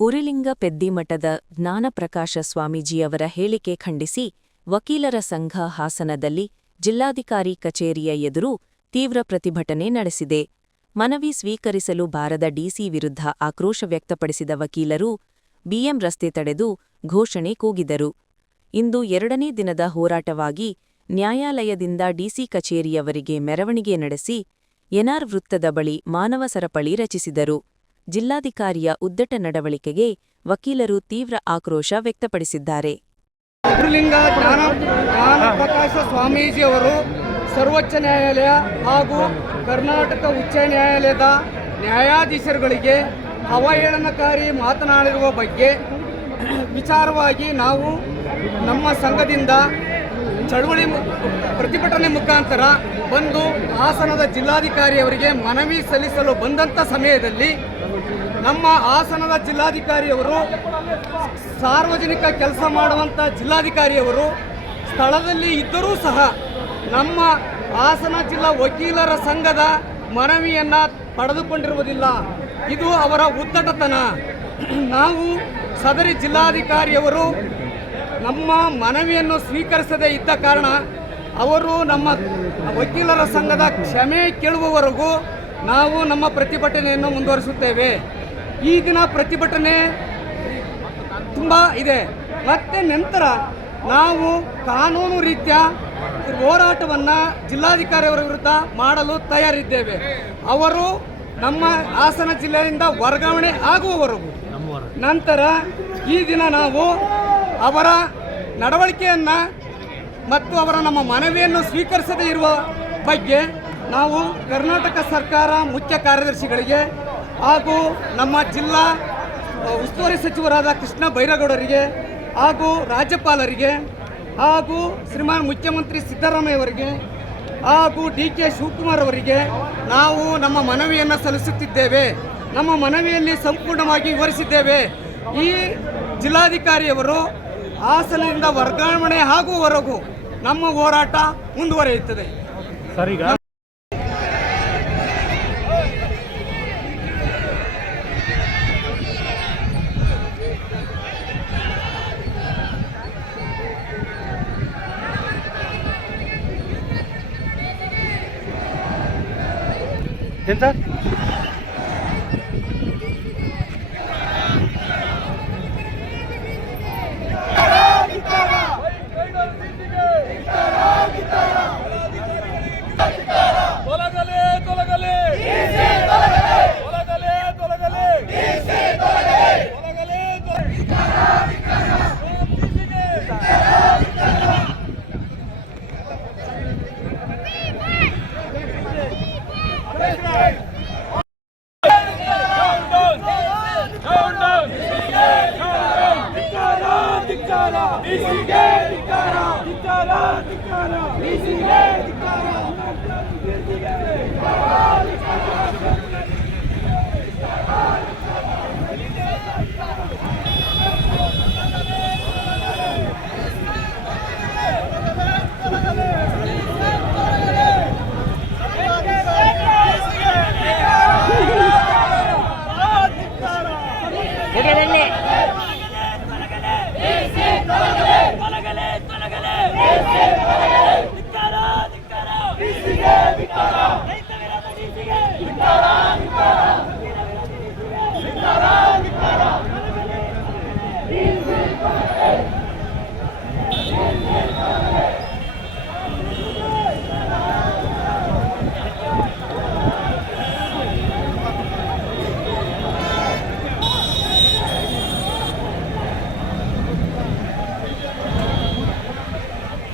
ಉರಿಲಿಂಗ ಪೆದ್ದಿಮಠದ ಜ್ಞಾನಪ್ರಕಾಶ ಸ್ವಾಮೀಜಿಯವರ ಹೇಳಿಕೆ ಖಂಡಿಸಿ, ವಕೀಲರ ಸಂಘ ಹಾಸನದಲ್ಲಿ ಜಿಲ್ಲಾಧಿಕಾರಿ ಕಚೇರಿಯ ಎದುರು ತೀವ್ರ ಪ್ರತಿಭಟನೆ ನಡೆಸಿದೆ. ಮನವಿ ಸ್ವೀಕರಿಸಲು ಬಾರದ ಡಿಸಿ ವಿರುದ್ಧ ಆಕ್ರೋಶ ವ್ಯಕ್ತಪಡಿಸಿದ ವಕೀಲರು ಬಿಎಂ ರಸ್ತೆ ತಡೆದು ಘೋಷಣೆ ಕೂಗಿದರು. ಇಂದು ಎರಡನೇ ದಿನದ ಹೋರಾಟವಾಗಿ ನ್ಯಾಯಾಲಯದಿಂದ ಡಿಸಿ ಕಚೇರಿಯವರಿಗೆ ಮೆರವಣಿಗೆ ನಡೆಸಿ ಎನ್ಆರ್ ವೃತ್ತದ ಬಳಿ ಮಾನವ ಸರಪಳಿ ರಚಿಸಿದರು. ಜಿಲ್ಲಾಧಿಕಾರಿಯ ಉದ್ದಟ ನಡವಳಿಕೆಗೆ ವಕೀಲರು ತೀವ್ರ ಆಕ್ರೋಶ ವ್ಯಕ್ತಪಡಿಸಿದ್ದಾರೆ. ಜ್ಞಾನ ಜ್ಞಾನಪ್ರಕಾಶ ಸ್ವಾಮೀಜಿಯವರು ಸರ್ವೋಚ್ಚ ನ್ಯಾಯಾಲಯ ಹಾಗೂ ಕರ್ನಾಟಕ ಉಚ್ಚ ನ್ಯಾಯಾಲಯದ ನ್ಯಾಯಾಧೀಶರುಗಳಿಗೆ ಅವಹೇಳನಕಾರಿ ಮಾತನಾಡಿರುವ ಬಗ್ಗೆ ವಿಚಾರವಾಗಿ ನಾವು ನಮ್ಮ ಸಂಘದಿಂದ ಚಳವಳಿ ಪ್ರತಿಭಟನೆ ಮುಖಾಂತರ ಬಂದು ಹಾಸನದ ಜಿಲ್ಲಾಧಿಕಾರಿಯವರಿಗೆ ಮನವಿ ಸಲ್ಲಿಸಲು ಬಂದಂಥ ಸಮಯದಲ್ಲಿ ನಮ್ಮ ಹಾಸನದ ಜಿಲ್ಲಾಧಿಕಾರಿಯವರು ಸಾರ್ವಜನಿಕ ಕೆಲಸ ಮಾಡುವಂಥ ಜಿಲ್ಲಾಧಿಕಾರಿಯವರು ಸ್ಥಳದಲ್ಲಿ ಇದ್ದರೂ ಸಹ ನಮ್ಮ ಹಾಸನ ಜಿಲ್ಲಾ ವಕೀಲರ ಸಂಘದ ಮನವಿಯನ್ನು ಪಡೆದುಕೊಂಡಿರುವುದಿಲ್ಲ. ಇದು ಅವರ ಉದ್ದಟತನ. ನಾವು ಸದರಿ ಜಿಲ್ಲಾಧಿಕಾರಿಯವರು ನಮ್ಮ ಮನವಿಯನ್ನು ಸ್ವೀಕರಿಸದೇ ಇದ್ದ ಕಾರಣ ಅವರು ನಮ್ಮ ವಕೀಲರ ಸಂಘದ ಕ್ಷಮೆ ಕೇಳುವವರೆಗೂ ನಾವು ನಮ್ಮ ಪ್ರತಿಭಟನೆಯನ್ನು ಮುಂದುವರಿಸುತ್ತೇವೆ. ಈ ದಿನ ಪ್ರತಿಭಟನೆ ತುಂಬ ಇದೆ. ಮತ್ತೆ ನಂತರ ನಾವು ಕಾನೂನು ರೀತಿಯ ಹೋರಾಟವನ್ನು ಜಿಲ್ಲಾಧಿಕಾರಿಯವರ ವಿರುದ್ಧ ಮಾಡಲು ತಯಾರಿದ್ದೇವೆ. ಅವರು ನಮ್ಮ ಹಾಸನ ಜಿಲ್ಲೆಯಿಂದ ವರ್ಗಾವಣೆ ಆಗುವವರೆಗೂ. ನಂತರ ಈ ದಿನ ನಾವು ಅವರ ನಡವಳಿಕೆಯನ್ನು ಮತ್ತು ಅವರ ನಮ್ಮ ಮನವಿಯನ್ನು ಸ್ವೀಕರಿಸದೇ ಇರುವ ಬಗ್ಗೆ ನಾವು ಕರ್ನಾಟಕ ಸರ್ಕಾರ ಮುಖ್ಯ ಕಾರ್ಯದರ್ಶಿಗಳಿಗೆ ಹಾಗೂ ನಮ್ಮ ಜಿಲ್ಲಾ ಉಸ್ತುವಾರಿ ಸಚಿವರಾದ ಕೃಷ್ಣ ಬೈರೇಗೌಡರಿಗೆ ಹಾಗೂ ರಾಜ್ಯಪಾಲರಿಗೆ ಹಾಗೂ ಶ್ರೀಮಾನ್ ಮುಖ್ಯಮಂತ್ರಿ ಸಿದ್ದರಾಮಯ್ಯವರಿಗೆ ಹಾಗೂ ಡಿ ಕೆ ಶಿವಕುಮಾರ್ ಅವರಿಗೆ ನಾವು ನಮ್ಮ ಮನವಿಯನ್ನು ಸಲ್ಲಿಸುತ್ತಿದ್ದೇವೆ. ನಮ್ಮ ಮನವಿಯಲ್ಲಿ ಸಂಪೂರ್ಣವಾಗಿ ವಿವರಿಸಿದ್ದೇವೆ. ಈ ಜಿಲ್ಲಾಧಿಕಾರಿಯವರು ಹಾಸನದಿಂದ ವರ್ಗಾವಣೆ ಆಗುವವರೆಗೂ ನಮ್ಮ ಹೋರಾಟ ಮುಂದುವರಿಯುತ್ತದೆ. ಸರ್ thế tất ಧಿಕ್ಕಾರ ಬಿಸಿಗೆ ಧಿಕ್ಕಾರ ಧಿಕ್ಕಾರ ಧಿಕ್ಕಾರ ಬಿಸಿಗೆ ಧಿಕ್ಕಾರ ಧಿಕ್ಕಾರ ಧಿಕ್ಕಾರ